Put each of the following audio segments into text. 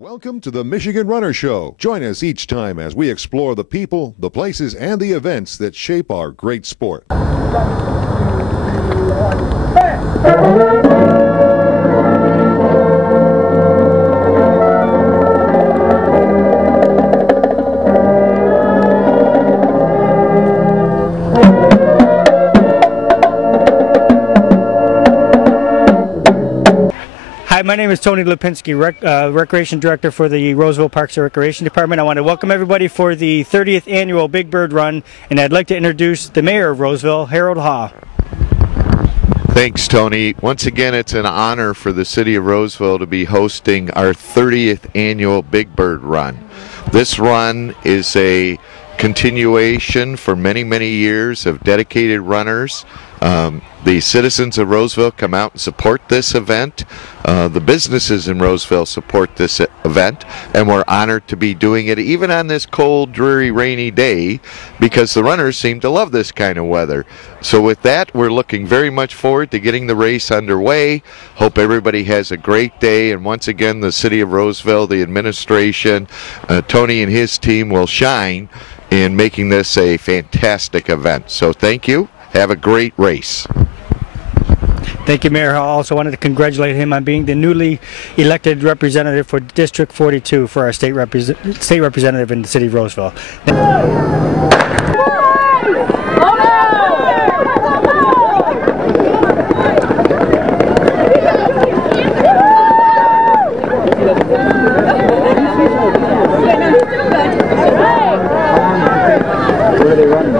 Welcome to the Michigan Runner Show. Join us each time as we explore the people, the places, and the events that shape our great sport. Hi, my name is Tony Lipinski, Recreation Director for the Roseville Parks and Recreation Department. I want to welcome everybody for the 30th Annual Big Bird Run, and I'd like to introduce the Mayor of Roseville, Harold Haw. Thanks, Tony. Once again, it's an honor for the City of Roseville to be hosting our 30th Annual Big Bird Run. This run is a continuation for many, many years of dedicated runners. The citizens of Roseville come out and support this event. The businesses in Roseville support this event, and we're honored to be doing it even on this cold, dreary, rainy day because the runners seem to love this kind of weather. So with that, we're looking very much forward to getting the race underway. Hope everybody has a great day, and once again, the City of Roseville, the administration, Tony and his team will shine in making this a fantastic event. So thank you. Have a great race. Thank you, Mayor. I also wanted to congratulate him on being the newly elected representative for District 42 for our state representative in the City of Roseville. Where are they running?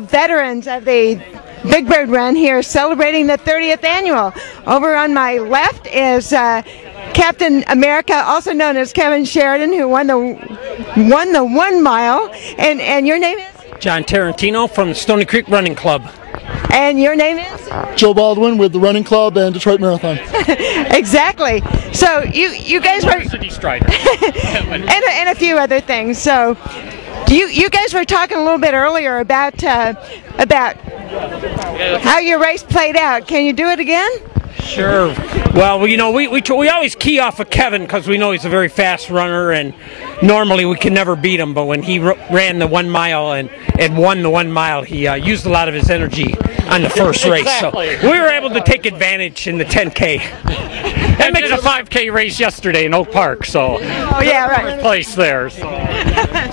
veterans of the Big Bird Run here celebrating the 30th annual. Over on my left is Captain America, also known as Kevin Sheridan, who won the 1 mile. And your name is? John Tarantino from the Stony Creek Running Club. And your name is? Joe Baldwin with the Running Club and Detroit Marathon. Exactly. So you guys were City Strider. and a few other things. So you guys were talking a little bit earlier about how your race played out. Can you do it again? Sure. Well, you know, we always key off of Kevin because we know he's a very fast runner, and normally we can never beat him. But when he ran the 1 mile and won the 1 mile, he used a lot of his energy on the first race. Exactly. So we were able to take advantage in the 10K. That makes a 5K race yesterday in Oak Park, so oh yeah, right. place there. So.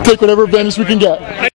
Take whatever advantage we can get.